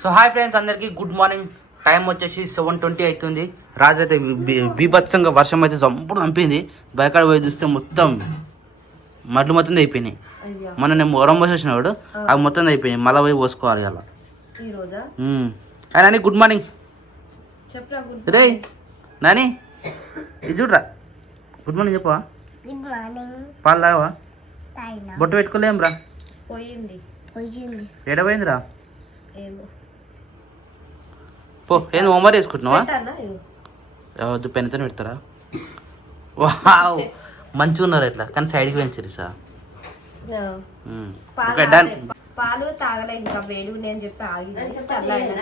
So hi friends, అందరికీ good morning. Time వచ్చేసి 7:20 అవుతుంది. రాత్రి అయితే బీభత్సంగా వర్షం అయితే చంపుడు చంపింది. బయకాడ పోయి చూస్తే మొత్తం మడ్లు మొత్తం అయిపోయినాయి. మొన్న నేను వరం పోసేసినాడు, అవి మొత్తం అయిపోయినాయి. మళ్ళీ పోయి పోసుకోవాలి అలా. నాని గుడ్ మార్నింగ్ రే. నాని ఇది చూడరా, గుడ్ మార్నింగ్ చెప్పవా? పాలు తాగవా? బొట్టు పెట్టుకోలేం రా. ఎడపోయిందిరా పో. ఏం హోంవర్క్ వేసుకుంటున్నావా? వద్దు, పెన్తో పెడతారా? వావ్ మంచిగా ఉన్నారు ఇట్లా, కానీ సైడ్కి పెంచారు సార్.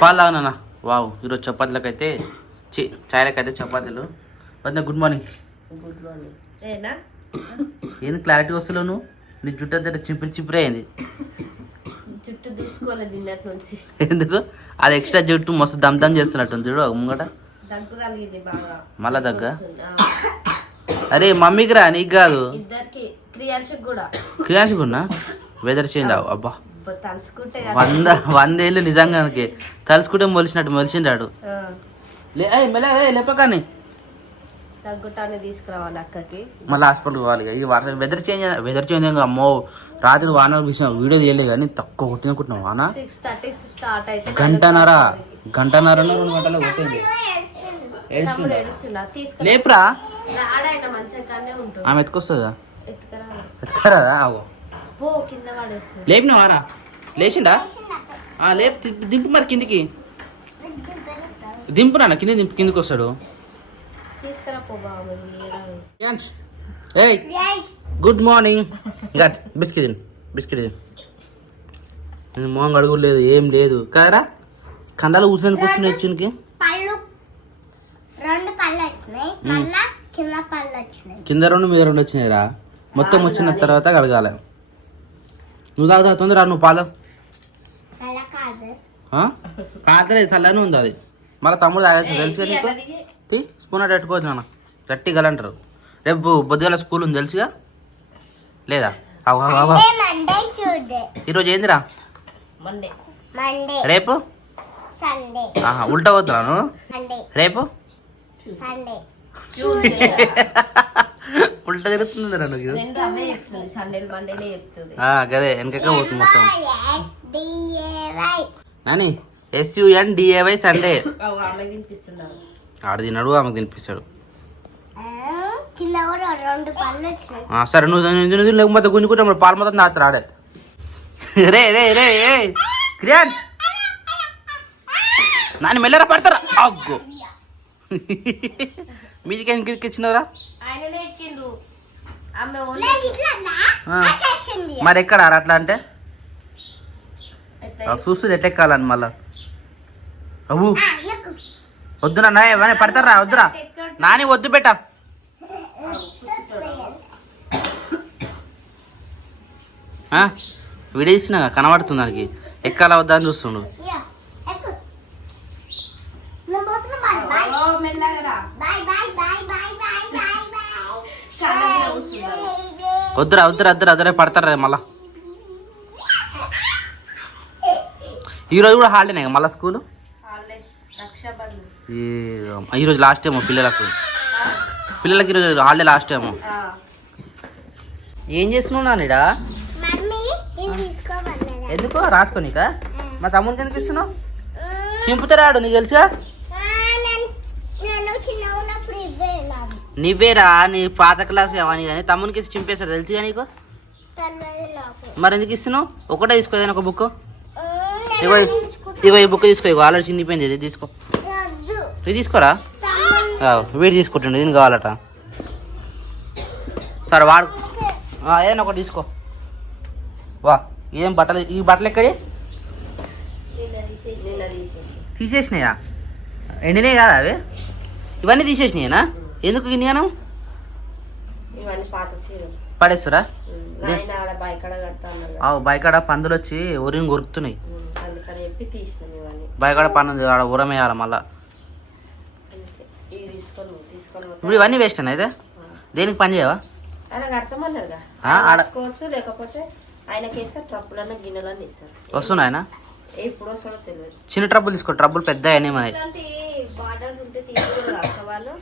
పాలు తాగనా? వావ్, ఈరోజు చపాతీలకు అయితే చాయ్లకు అయితే చపాతీలు. వద్దా గుడ్ మార్నింగ్. ఏంది క్లారిటీ వస్తలేవు నువ్వు? నీ జుట్టు అంతా చిప్పిరి అయింది. జుట్టు దూసుకోలేదు నిన్నటి నుంచి. ఎందుకు? అది ఎక్స్ట్రా జుట్టు మస్తు దమ్ దమ్ చేస్తున్నట్టుంది చూడు ముంగట. మళ్ళా దగ్గ. అరే మమ్మీకి రా, నీకు కాదు. క్రియాన్షిక్ ఉన్నా వెదర్ చేంజ్ అబ్బా. 100 ఏళ్ళు నిజంగా తలుసుకుంటే మొలిసినట్టు మొలిసిండాడు. లేపకాని తీసుకురావాలి అక్కకి. మళ్ళీ హాస్పిటల్కి పోవాలి. ఈ వెదర్ చేంజ్ అమ్మో. రాత్రి వాన విషయం వీడియో తీయలేదు కానీ తక్కువ కొట్టిననుకుంటున్నావు వాన. 6:30 అయితే గంటన్నర 2 గంటలు కొట్టింది. లేపురా, ఆమె ఎత్తుకొస్తుందా? ఎత్తుకరాదా? ఆగో లేపినవారా? లేచిండా? లేపు దింపు మరి కిందికి దింపు నాన్న, కిందికి వస్తాడు. Good morning. ఇంకా బిస్కెట్ నేను మొహం అడుగు లేదు, ఏం లేదు కదరా. కందాలు కూర్చునేందుకు వస్తున్నాయి వచ్చునికి. కింద 2 మీద 2 వచ్చినాయిరా. మొత్తం వచ్చిన తర్వాత కడగాలి. నువ్వు తాగుతా తొందర, నువ్వు పాలు కాదలేదు, చల్లనే ఉంది అది. మళ్ళీ తమ్ముడు తాగేసి తెలుసుగా నీకు. స్పూన్ అటు పెట్టుకోవచ్చు నాన్న, గట్టి గలంటారు. రేపు బొద్దుగల స్కూల్ ఉంది తెలుసుగా లేదా? ఈరోజు ఏందిరా? రేపు ఉల్టా పోతున్నాను. రేపు ఉల్టా తెలుస్తుంది గదే వెనక పోతుంది మొత్తం. నాని SUNDAY సండే ఆడ తిన్నాడు, ఆమెకు తినిపిస్తాడు. సరే నువ్వు లేకపోతే గుంజుకుంటా పాలు మొత్తం తాగుతారు ఆడే. రే రే రే క్రియాన్ నాని మెల్లరా పడతారా? అగ్గో మీదికి ఎందుకు ఇచ్చినవరా? మరి ఎక్కడ అట్లా అంటే చూస్తుంది ఎట్లా ఎక్కాలని మళ్ళా. అవ్వు వద్దునా నాయ పడతారా? వద్దురా నాని, వద్దు పెట్ట. వీడియో ఇచ్చినా కనబడుతుంది దానికి, ఎక్కాల వద్దా అని చూస్తుండు. వద్దురా వద్దురా వద్దురా వద్దురా పడతారా మళ్ళా. ఈరోజు కూడా హాలిడేనే మళ్ళీ స్కూలు. ఈరోజు లాస్ట్ ఏమో పిల్లలకి ఈరోజు హాలిడే లాస్ట్ ఏమో. ఏం చేస్తున్నావు నానిడా? ఎందుకు రాసుకోనిక? మా తమ్ముడికి ఎందుకు ఇస్తున్నావు? చింపుతారాడు, నీకు తెలుసుగా. నువ్వేరా, నీ పాత క్లాస్ అవని కానీ తమ్మునికి ఇచ్చి చింపేస్తాడు తెలుసుగా నీకు. మరి ఎందుకు ఇస్తున్నావు? ఒకటే తీసుకోదాని ఒక బుక్. ఇగో ఈ బుక్ తీసుకో, ఇగో ఆల్రెడీ చిన్నిపోయింది. ఇది తీసుకో, ఇది తీసుకోరా. వీడు తీసుకుంటుండే, దీనికి కావాలట. సరే వాడు ఏదైనా ఒకటి తీసుకో. వా ఏం బట్టలు, ఈ బట్టలు ఎక్కడి తీసేసినాయా? ఎండినాయి కాదా అవి? ఇవన్నీ తీసేసినాయేనా? ఎందుకు ఇన్నిగాను పడేస్తురా? బయకాడ పందులు వచ్చి ఉరిని కొరుకుతున్నాయి. బయకాడ పండు ఆడ ఉరమేయాల మళ్ళా. ఇప్పుడు ఇవన్నీ వేస్ట్ అన్న అయితే దేనికి పని చేయవా? వస్తున్నాయన ఎప్పుడు వస్తారో తెలియదు. చిన్న ట్రబుల్ తీసుకో, ట్రబుల్ పెద్ద అయినాయి మనకి. ఇట్లాంటి బార్డర్ ఉంటే తీసుకోరు అక్క వాళ్ళు.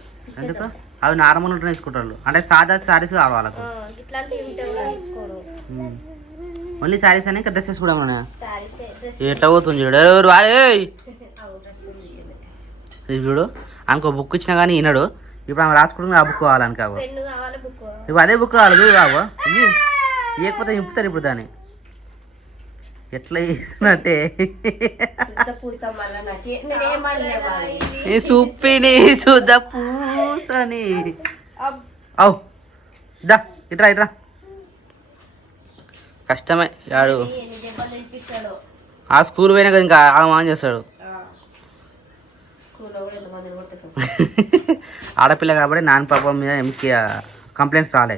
ఎందుకు అవి నార్మల్ ఉంటే తీసుకుంటారు, అంటే సాదా శారీస్ కావాలి వాళ్ళకు. ఇట్లాంటి ఉంటే కూడా తీసుకోరు. ఓన్లీ శారీస్ అని ఇంకా డ్రెస్సెస్ కూడా ఉన్నాయా? శారీసే డ్రెస్ ఎట్లా పోతుంది చూడు, ఎవరు వాడే ఇది చూడు. అనుకో బుక్ ఇచ్చినా కానీ వినడు. ఇప్పుడు ఆమె రాసుకుంటుంది, ఆ బుక్ కావాలని కావు. పెన్ను కావాలి, బుక్ ఇప్పుడు అదే బుక్ కావాలి చూడు కావు. ఇది ఇవ్వకపోతే ఇంపుతారు ఇప్పుడు దాన్ని. ఎట్లా చేస్తున్నట్టే సుప్పిని సుధ పూసని. అవు దా ఇట్రా ఇట్రా. కష్టమే ఆడు. ఆ స్కూల్ పోయినాక ఇంకా ఆన్ చేస్తాడు. ఆడపిల్ల కాబట్టి నాన్న పాప మీద ఎంకి కంప్లైంట్స్ రాలే.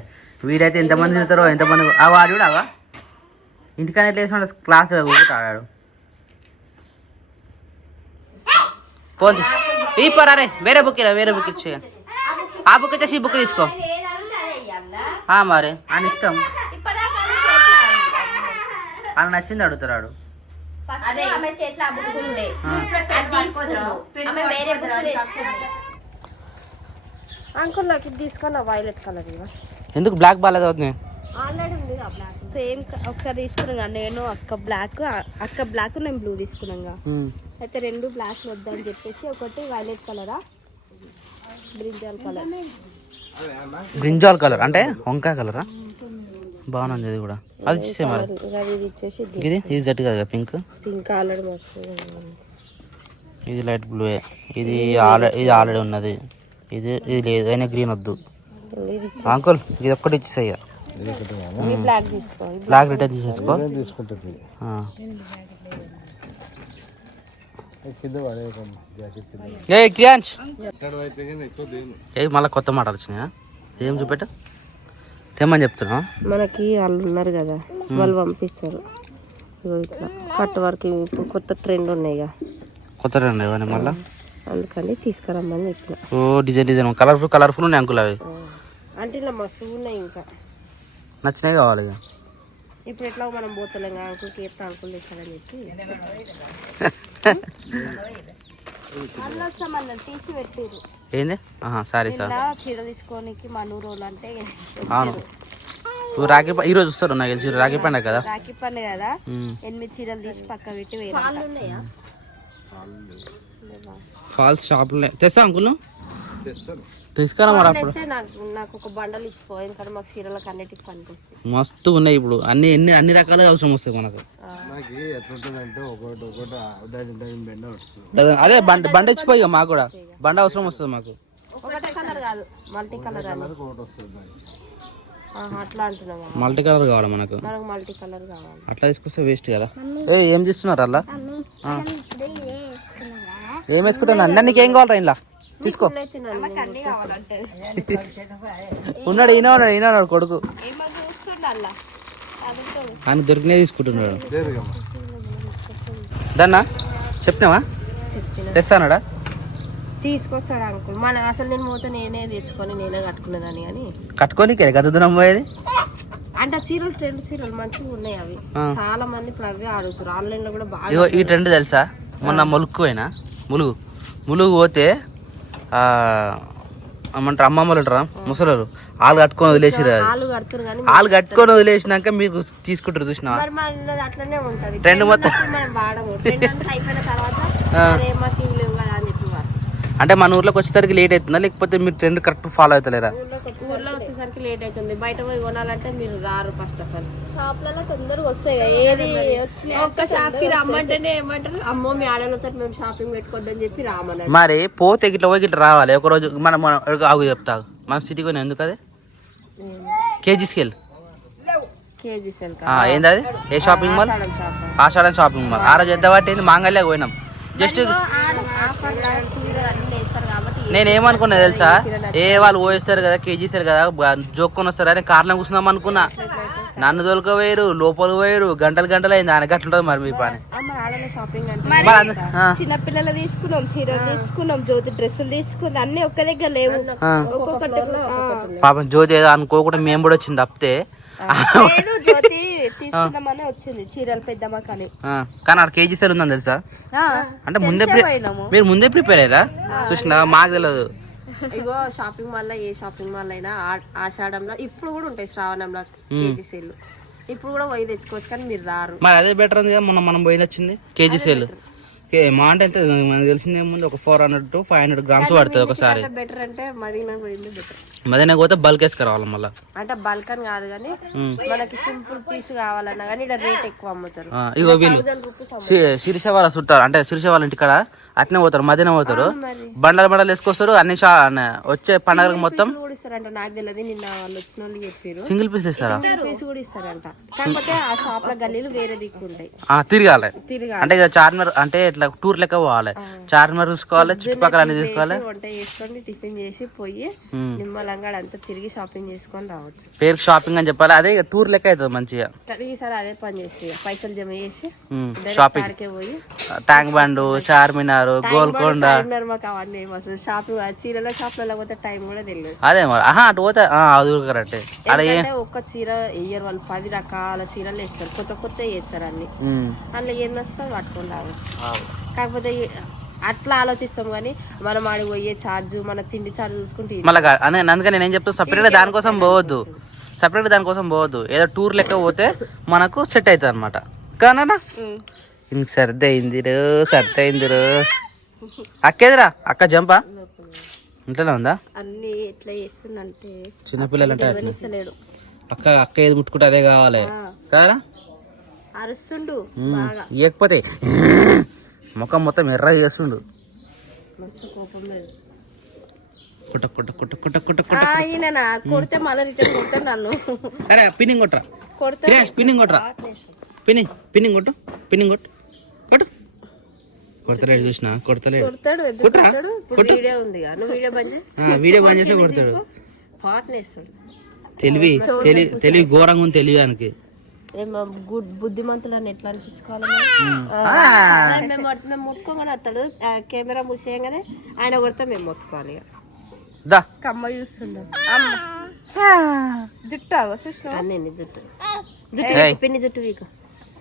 వీడైతే ఎంతమంది తిరుగుతారో ఎంతమంది. వాడు కూడా అవా ఇంటికనే వేసిన క్లాస్ ఆడాడు. పోదు ఈ పరారే వేరే బుక్ ఇరా, వేరే బుక్ ఇచ్చే. ఆ బుక్ ఇచ్చేసి ఈ బుక్ తీసుకో. మరి అని ఇష్టం, అని నచ్చింది అడుగుతాడు. అంకుల్ నాకు ఇది తీసుకున్నా వైలెట్ కలర్. ఎందుకు బ్లాక్ బాగాలేదు అవుతుంది? ఆల్రెడీ ఉంది సేమ్. ఒకసారి తీసుకున్నాగా నేను అక్క బ్లాక్ నేను బ్లూ తీసుకున్నాగా. అయితే రెండు బ్లాక్ వద్దని చెప్పేసి ఒకటి వైలెట్ కలరా బ్రింజాల్ కలర్. బ్రింజాల్ కలర్ అంటే వంకాయ కలరా? బాగుంది ఇది కూడా. అది ఇచ్చే మరి ఇచ్చేసి ఇది జట్టు కదా పింక్. పింక్ ఆల్రెడీ మస్తు. ఇది లైట్ బ్లూ. ఇది ఆల్రెడీ ఉన్నది. ఇది లేదు, అయినా గ్రీన్ వద్దు అంకుల్. ఇది ఒక్కటి ఇచ్చేసయ్య. బ్లాక్ రిటర్న్ తీసేసుకో. ఏ క్రియాంష్ మళ్ళీ కొత్త మాట వచ్చినాయా? ఏం చూపెట్టు తెమ్మని చెప్తున్నా. మనకి వాళ్ళు ఉన్నారు కదా, వాళ్ళు పంపిస్తారు. ఇట్లా కట్ వర్క్ ఇప్పుడు కొత్త ట్రెండ్ ఉన్నాయి, కొత్త ట్రెండ్ ఇవన్నీ మళ్ళీ. అందుకని తీసుకురమ్మని చెప్పిన. ఓ డిజైన్ కలర్ఫుల్ ఉన్నాయి అంకుల్. అవి అంటే ఇలా మస్తు ఉన్నాయి, ఇంకా నచ్చినాయి కావాలి. ఇప్పుడు ఎట్లా మనం పోతలేం అంకుల్కి చెప్తే అంకుల్ తెచ్చాలని చెప్పి తీసి పెట్టారు. ఏంది సారీ సార్ చీర తీసుకోనికి మనూరు అంటే. అవును రాఖీ ఈరోజు వస్తారు నాకు తెలిసి. రాఖీ పండుగ కదా, రాఖీ పండుగ కదా. 8 చీరలు తీసి పక్క పెట్టి ఫాల్స్ షాప్లో తెస్తా అంకుల్. తీసుకురా మరి. అప్పుడు నాకు ఒక బండలు ఇచ్చిపో, ఎందుకంటే మాకు చీరలకు అన్నిటికి పనికొస్తాయి. మస్తు ఉన్నాయి ఇప్పుడు. అన్ని రకాలుగా అవసరం వస్తుంది మనకు. అదే బండ ఇచ్చిపోయి మాకు కూడా బండ అవసరం వస్తుంది మాకు. ఒకటే కలర్ కాదు, మల్టీ కలర్ అట్లా అంటున్నావా? మల్టీ కలర్ కావాలి మనకు. మల్టీ కలర్ కావాలి. అట్లా తీసుకొస్తే వేస్ట్ కదా. ఏం చేస్తున్నారు అలా? ఏం వేసుకుంటున్నా? నీకు ఏం కావాలరా ఇలా తీసుకో. ఉన్నాడు ఈయన కొడుకు ఆయన దొరికినే తీసుకుంటున్నాడు. దన్నా చెప్తున్నావా? తెస్తానాడా? తీసుకొస్తాడు అంకుల్. మన అసలు నేను పోతే నేనే తెచ్చుకొని నేనే కట్టుకునేదాన్ని. కానీ కట్టుకోనికే గత దూరం పోయేది. అంటే చీరలు ట్రెండ్ చీరలు మంచిగా ఉన్నాయి. అవి చాలా మంది ఇప్పుడు అవే అడుగుతారు. ఆన్లైన్ లో కూడా బాగా. ఈ ట్రెండ్ తెలుసా? మొన్న ములుగు పోతే ఏమంటారు అమ్మమ్మలు ఉంటారా ముసలు, వాళ్ళు కట్టుకొని వదిలేసిరు. వాళ్ళు కట్టుకొని వదిలేసినాక మీరు తీసుకుంటారు చూసినా. అట్లనే ఉంటది ట్రెండ్ మొత్తం. అంటే మన ఊర్లోకి వచ్చేసరికి లేట్ అవుతుందా, లేకపోతే మీరు ట్రెండ్ కరెక్ట్ ఫాలో అవుతలేరా? ఊర్లో వచ్చేసరికి లేట్ అవుతుంది. బయట పోయి కొనాలంటే మీరు రారు. ఫస్ట్ ఆఫ్ ఆల్ షాప్లలో తొందరగా వస్తాయి. ఏది వచ్చినా ఒక్క షాప్ కి రమ్మంటేనే ఏమంటారు, అమ్మో మీ ఆడలతో మేము షాపింగ్ పెట్టుకోద్దని చెప్పి రామన్నారు. మరి పోతే ఇట్లా పోయి ఇట్లా రావాలి. ఒక రోజు మనం ఆగు చెప్తా. మనం సిటీకి పోయినా ఎందుకు అది కేజీ స్కేల్ ఏంది అది? ఏ షాపింగ్ మాల్? ఆషాఢం షాపింగ్ మాల్. ఆ రోజు ఎంత పట్టింది? మాంగళ్యాకి పోయినాం. జస్ట్ నేనేమనుకున్నా తెలుసా, వాళ్ళు పోయిస్తారు కదా, కేజీ సార్ కదా, జోక్కొని వస్తారు అని కారణం కూర్చున్నాం అనుకున్నా. నన్ను తోలుకోవేరు, లోపల పోయారు, గంటలు అయింది. ఆయన గట్లుంటది మరి మీ పని. చిన్నపిల్లలు తీసుకున్నాం, చీరలు తీసుకున్నాం, జ్యోతి డ్రెస్సులు తీసుకున్నాం, అన్ని ఒక్క దగ్గర లేవు. పాపం జ్యోతి ఏదో అనుకోకుండా మేము కూడా వచ్చింది తప్పితే. జ్యోతి తీసుకుందామని వచ్చింది చీరలు పెద్దమ్మ కానీ కానీ అక్కడ కేజీ సేల్ ఉందని తెలుసా? అంటే ముందే పోయినాము. మీరు ముందే ప్రిపేర్ అయ్యారా? చూసినా మాకు తెలియదు. ఇగో షాపింగ్ మాల్ లో ఏ షాపింగ్ మాల్ అయినా ఆషాఢంలో ఇప్పుడు కూడా ఉంటాయి, శ్రావణంలో కేజీ సేల్ ఇప్పుడు కూడా పోయి తెచ్చుకోవచ్చు, కానీ మీరు రారు. మరి అదే బెటర్ ఉంది కదా, మొన్న మనం పోయింది వచ్చింది కేజీ సేల్. మా అంటే ఎంత మనకు తెలిసిందే ముందు ఒక 400 to 500 grams పడుతుంది ఒకసారి. బెటర్ అంటే మదీనా పోయింది బెటర్. మదీనా పోతే బల్క్ వేసుకురావాలి మళ్ళీ. అంటే బల్క్ అని కాదు కానీ మనకి సింపుల్ పీస్ కావాలన్నా కానీ ఇక్కడ రేట్ ఎక్కువ అమ్ముతారు. ఇగో వీళ్ళు శిరీష వాళ్ళ చుట్టారు, అంటే శిరీష వాళ్ళ ఇంటికాడ అట్నే పోతారు, మదీనా పోతారు, బండలు బండలు వేసుకొస్తారు. అన్ని వచ్చే పండగలకు మొత్తం ఇస్తారంట. నాకు తెలియదు, నిన్న వాళ్ళు వచ్చిన వాళ్ళు చెప్పారు సింగిల్ పీస్ ఇస్తారా? పీస్ కూడా ఇస్తారంట, కాకపోతే ఆ షాప్ లో గల్లీలు వేరే దిక్కుంటాయి, తిరగాలి. అంటే ఇక చార్మినార్ అంటే ఇట్లా టూర్ లెక్క పోవాలి, చార్మినార్ చూసుకోవాలి, చుట్టుపక్కల అన్ని తీసుకోవాలి, వంట చేసుకొని టిఫిన్ చేసి పోయి నిమ్మలంగా అంతా తిరిగి షాపింగ్ చేసుకొని రావచ్చు. పేరుకి షాపింగ్ అని చెప్పాలి, అదే టూర్ లెక్క అవుతుంది మంచిగా. ఈసారి అదే పని చేసి పైసలు జమ చేసి షాపింగ్ పోయి ట్యాంక్ బండ్, చార్మినార్, గోల్కొండ మాకు అవన్నీ అసలు షాపింగ్ చీరల షాప్ లో పోతే టైం కూడా తెలియదు. అదే మరి అటు పోతే అది కరెక్ట్. ఒక్క చీర ఇయర్ వాళ్ళు 10 రకాల చీరలు వేస్తారు, కొత్త కొత్త వేస్తారు అన్ని. అందులో ఏం నచ్చితే పట్టుకొని రావచ్చు. కాకపోతే అట్లా ఆలోచిస్తాం కానీ మనం ఆడికి పోయే ఛార్జ్, మన తిండి ఛార్జ్ చూసుకుంటే మళ్ళీ అందుకని నేను చెప్తాను సపరేట్గా దానికోసం పోవద్దు, సపరేట్గా దానికోసం పోవద్దు. ఏదో టూర్ లెక్క పోతే మనకు సెట్ అవుతుంది అనమాట. కానా ఇంక సర్ది అయిందిరు, సర్ది అయిందిరు. అక్కేదిరా అక్క జంపా ఇంట్లోనే ఉందా? అన్ని ఎట్లా చేస్తుందంటే చిన్నపిల్లలు అంటే అక్క అక్క ఏది ముట్టుకుంటే అదే కావాలి కదా, అరుస్తుండు. ఇవ్వకపోతే ముఖం మొత్తం ఎర్రగా చేస్తుండు. కుట్ట కుట్ట కుట్ట కుట్ట కుట్ట కుట్ట కొడితే మళ్ళీ రిటర్న్ కొడతాను నన్ను. అరే పిన్నింగ్ కొట్టరా, పిన్నింగ్ కొట్టరా, పిన్నింగ్ కొట్టు, పిన్నింగ్ కొట్టు కొట్టు. కొడతలేడు చూసినా, కొడతలేడు. వీడియో బంద్ చేస్తే కొడతాడు. తెలివి తెలివి ఘోరంగా ఉంది తెలివి దానికి. బుద్ధిమంతులని ఎట్లా అనిపించుకోవాలి, మేము మొత్తుకోమని వస్తాడు, కెమెరా మూసేయంగానే ఆయన కొడితే మేము మొత్తుకోవాలి. కమ్మ చూస్తున్నాం జుట్టు అన్నీ జుట్టు జుట్టు పిన్ని జుట్టు వీకు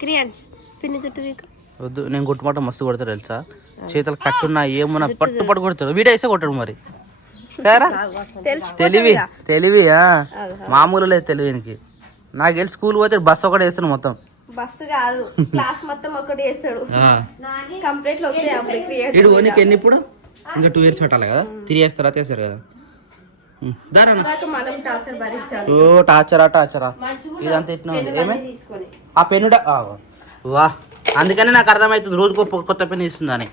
క్రియాన్స్ పిన్ని జుట్టు వీకు వద్దు. నేను కొట్టుమాట మస్తు కొడతాడు తెలుసా, చేతులు కట్టున్నా ఏమున్నా పట్టు పట్టు కొడతాడు. వీడియో వేస్తే కొట్టాడు మరి. తెలివి తెలివి మామూలు లేదు తెలివికి. నాకు వెళ్ళి స్కూల్ పోతే బస్సు ఒకటి వేస్తాడు, మొత్తం బస్సు కాదు క్లాస్ మొత్తం ఒకటి వేస్తాడు. కంప్లీట్ లో ఇడు నీకు ఎన్ని ఇప్పుడు ఇంకా 2 years పెట్టాలి కదా, 3 years తర్వాత వేస్తారు కదా. ఓ టార్చరా టార్చరా ఇదంతా ఎట్లా ఉంది ఏమే ఆ పెన్నుడా వా. అందుకనే నాకు అర్థమవుతుంది రోజుకు కొత్త పెన్ను తీస్తుందని.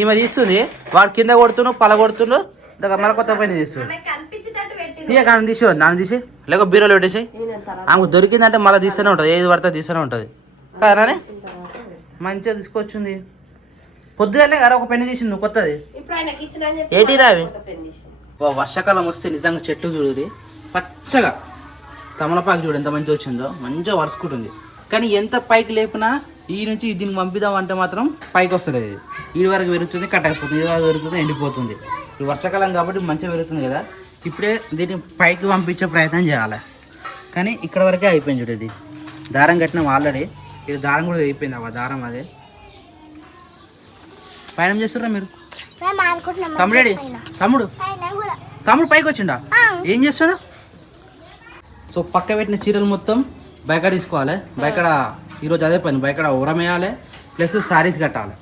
ఈమె తీస్తుంది, వాడు కింద కొడుతుండు పల కొడుతుండు, మళ్ళీ కొత్త పెన్ను తీస్తుంది. తీయకాని తీసి నన్ను తీసి లేక బీరోలో పెట్టేసి ఆమెకు దొరికిందంటే మళ్ళీ తీస్తూనే ఉంటుంది, ఏది పడితే తీస్తూనే ఉంటుంది కదా. మంచిగా తీసుకొచ్చింది పొద్దుగానే కదా ఒక పెన్ను తీసింది కొత్తది. ఏంటి రావి వర్షాకాలం వస్తే నిజంగా చెట్లు చూడది పచ్చగా, తమలపాకు చూడు ఎంత మంచిగా వచ్చిందో, మంచిగా వరుసుకుంటుంది. కానీ ఎంత పైకి లేపినా ఈ నుంచి దీనికి పంపిద్దాం అంటే మాత్రం పైకి వస్తుంది. ఇది ఈ వరకు పెరుగుతుంది, కట్టకపోతుంది, ఈ వరకు పెరుగుతుంది, ఎండిపోతుంది. ఈ వర్షాకాలం కాబట్టి మంచిగా పెరుగుతుంది కదా, ఇప్పుడే దీన్ని పైకి పంపించే ప్రయత్నం చేయాలి. కానీ ఇక్కడ వరకే అయిపోయింది చూడు. ఇది దారం కట్టినాం ఆల్రెడీ, ఇది దారం కూడా అయిపోయింది. ఆ దారం అదే పైన చేస్తారా మీరు? తమ్ముడు తమ్ముడు తమ్ముడు పైకి వచ్చిండా, ఏం చేస్తాడు? సో పక్క పెట్టిన చీరలు మొత్తం బయట తీసుకోవాలి. బయట ఈరోజు అదే పని, బయట ఉరమేయాలి ప్లస్ శారీస్ కట్టాలి.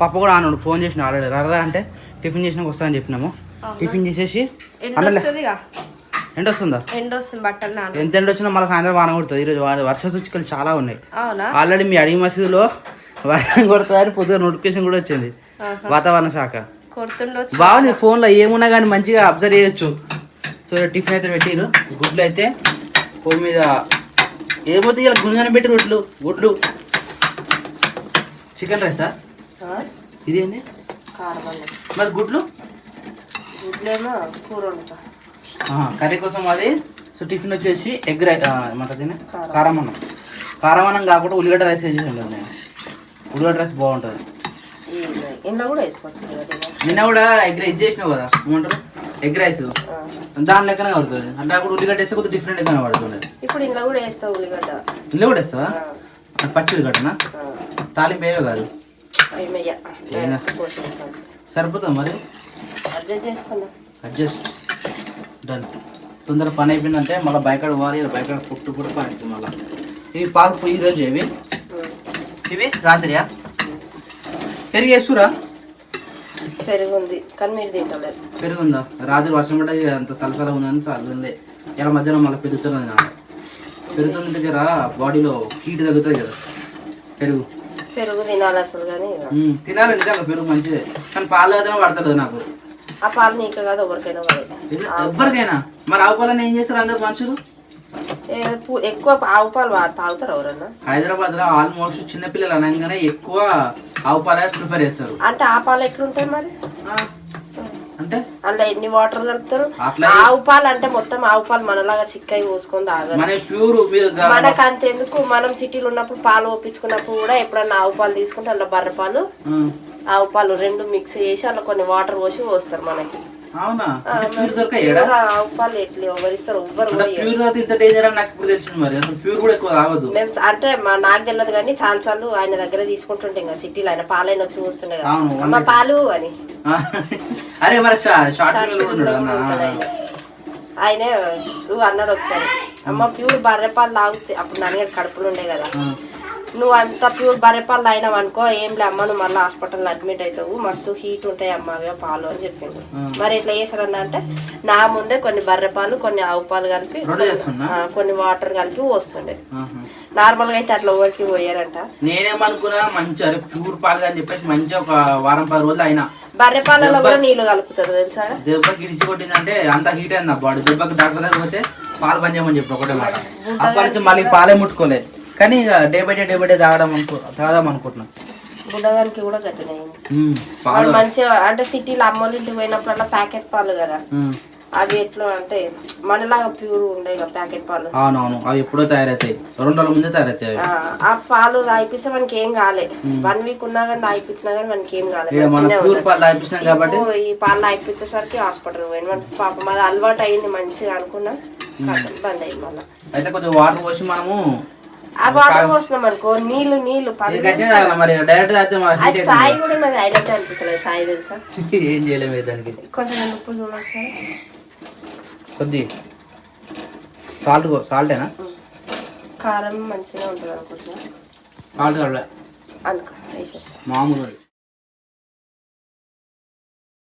పప్పు కూడా ఆనాడు ఫోన్ చేసిన ఆల్రెడీ రదా అంటే టిఫిన్ చేసినాక వస్తా అని చెప్పినాము. టిఫిన్ చేసేసి ఎండ వస్తుందా? ఎంత ఎండ వచ్చినా మళ్ళీ సాయంత్రం వాన కొడుతుంది. ఈరోజు వర్ష సూచికలు చాలా ఉన్నాయి. ఆల్రెడీ మీ అడిగి మసీదులో వర్షం కొడుతుందని పొద్దుగా నోటిఫికేషన్ కూడా వచ్చింది వాతావరణ శాఖ. బాగుంది, ఫోన్లో ఏమున్నా కానీ మంచిగా అబ్జర్వ్ చేయొచ్చు. సో టిఫిన్ అయితే పెట్టిరు, గుడ్లు అయితే పొయ్యి మీద ఏమవుతుంది ఇలా గుంజానే పెట్టి గుడ్లు చికెన్ రైసా ఇదేంది మరి గుడ్లు కర్రీ కోసం అది. సో టిఫిన్ వచ్చేసి ఎగ్ రైస్ ఏమంటుంది కారమన్నం. కారమన్నం కాకుండా ఉల్లిగడ్డ రైస్ వేసేసి ఉంటుంది. నేను ఉల్లిగడ్డ రైస్ బాగుంటుంది. నిన్న కూడా ఎగ్ రైస్ చేసినావు కదా, ఏమంటారు ఎగ్ రైస్ దాని లెక్కనే పడుతుంది. అంటే అప్పుడు ఉల్లిగడ్డ వేస్తే కొద్దిగా డిఫరెంట్ గానే పడుతుంది. ఇప్పుడు ఇంట్లో కూడా వేస్తావు ఉల్లిగడ్డ? ఇంట్లో కూడా వేస్తావా? పచ్చిది కట్టనా తాలింపు ఏవో కాదు ఏమయ్యా ఏంగా? పోసేస్తాను సరిపోతుంది మరి అడ్జస్ట్ చేసుకుందాం. Adjust done. తొందర పని అయిపోయిందంటే మళ్ళీ బయకాడ పోవాలి బయకాడ పుట్టు కూడా పని అవుతుంది మళ్ళీ. ఇవి పాలు పొయ్యి రోజు ఇవి రాత్రియా పెరిగి వేస్తురా పెరుగు ఉంది కానీ మీరు తింటలేదు. పెరుగుందా రాత్రి వర్షం పడ్డ అంత సలసల ఉందని చల్లుంది. ఇలా మధ్యాహ్నం మళ్ళీ పెరుగుతున్నది నాకు పెరుగుతుంది జర బాడీలో హీట్ తగ్గుతుంది కదా పెరుగు పెరుగు తినాలి అసలు కానీ తినాలి నిజంగా పెరుగు మంచిదే కానీ పాలు తాగితేనే పడతలేదు నాకు. ఆ పాలు నీకు కాదు ఎవరికైనా పడదు. ఎవరికైనా మరి ఆవు పాలని ఏం చేస్తారు అందరు మనుషులు ఎక్కువ ఆవు పాలు తాగుతారు ఎవరన్నా. హైదరాబాద్ లో ఆల్మోస్ట్ చిన్నపిల్లలు అనగానే ఎక్కువ ఆవు పాలే ప్రిపేర్ చేస్తారు. అంటే ఆ పాలు ఎట్లుంటాయి మరి అంటే అందులో ఎన్ని వాటర్ కలుపుతారు? అట్లా ఆవు పాలు అంటే మొత్తం ఆవు పాలు మనలాగా చిక్కగా పోసుకొని తాగాలి. మన ప్యూర్ మనకు అంతెందుకు మనం సిటీలో ఉన్నప్పుడు పాలు ఒప్పించుకున్నప్పుడు కూడా ఎప్పుడన్నా ఆవు పాలు తీసుకుంటే అందులో బర్రె పాలు ఆవు పాలు రెండు మిక్స్ చేసి అందులో కొన్ని వాటర్ పోసి పోస్తారు మనకి. అవునా ప్యూర్ దొరకాయేడా? ఆవు పాలు ఎట్లా ఎవరిస్తారు ఎవ్వరు ప్యూర్ తాగితే ఇంత డేంజర్ అని నాకు ఇప్పుడు తెలిసింది. మరి అసలు ప్యూర్ కూడా ఎక్కువ తాగదు. మేము అంటే నాకు తెలియదు కానీ చాలా సార్లు ఆయన దగ్గర తీసుకుంటుంటే ఇంకా సిటీలో ఆయన పాలైన వచ్చి వస్తుండే కదా అమ్మ పాలు అని. అరే మరి షార్ట్ ఆయన నువ్వు అన్నాడు ఒకసారి అమ్మ ప్యూర్ బర్రె పాలు తాగుతే అప్పుడు నాన్నగారు కడుపులు ఉండే కదా నువ్వు అంత ప్యూర్ బర్రె పాలు తాగినావు అనుకో ఏం లే అమ్మ నువ్వు మళ్ళీ హాస్పిటల్లో అడ్మిట్ అవుతావు మస్తు హీట్ ఉంటాయి అమ్మ అవే పాలు అని చెప్పిండు. మరి ఎట్లా చేశారన్న అంటే నా ముందే కొన్ని బర్రె పాలు కొన్ని ఆవు పాలు కలిపి కొన్ని వాటర్ కలిపి పోస్తుండే. నార్మల్ గా అయితే అట్లా ఎవరికి పోయారంట. నేనేమనుకున్నా మంచి అరే ప్యూర్ పాలు అని చెప్పేసి మంచిగా ఒక వారం 10 రోజులు అయినా బర్రె పాలలో కూడా నీళ్లు కలుపుతారు తెలుసా. దెబ్బకి ఇడిచి కొట్టిందంటే అంత హీట్ అయింది నా బాడీ. దెబ్బకి డాక్టర్ దగ్గర పోతే పాలు పని చేయమని చెప్పి ఒకటే మాట. అప్పటి నుంచి మళ్ళీ పాలే ముట్టుకోలేదు. కానీ ఇక డే బై డే తాగదాం అనుకుంటున్నాం. బుడ్డగానికి కూడా గట్టిన మంచిగా అంటే సిటీలో అమ్మోళ్ళ ఇంటికి పోయినప్పుడల్లా ప్యాకెట్ పాలు కదా అవి ఎట్లా అంటే మనలాగా ప్యూర్ ఉండే ప్యాకెట్ పాలు. అవునవును అవి ఎప్పుడో తయారవుతాయి 2 రోజుల ముందే తయారవుతాయి. ఆ పాలు తాగిపిస్తే మనకి ఏం కాలే 1 వీక్ ఉన్నా కానీ తాగిపించినా కానీ మనకి ఏం కాలేదు. ఈ పాలు తాగిపించేసరికి హాస్పిటల్ పోయింది మన పాప మాది అలవాటు అయింది మంచిగా అనుకున్నా బంద్ అయింది మళ్ళీ. అయితే కొంచెం వాటర్ పోసి మనము ఆ వాటర్ పోసినాం అనుకో నీళ్లు సాయి కూడా నాకు ఐడెంట్ అనిపిస్తలేదు సాయి తెలుసా. ఏం చేయలేము దానికి కొంచెం ఉప్పు చూడొచ్చు కొద్ది సాల్టేనా కారం మంచిగా ఉంటుంది అనుకుంటున్నా సాల్ట్ అనుకో వేసేస్తా మామూలు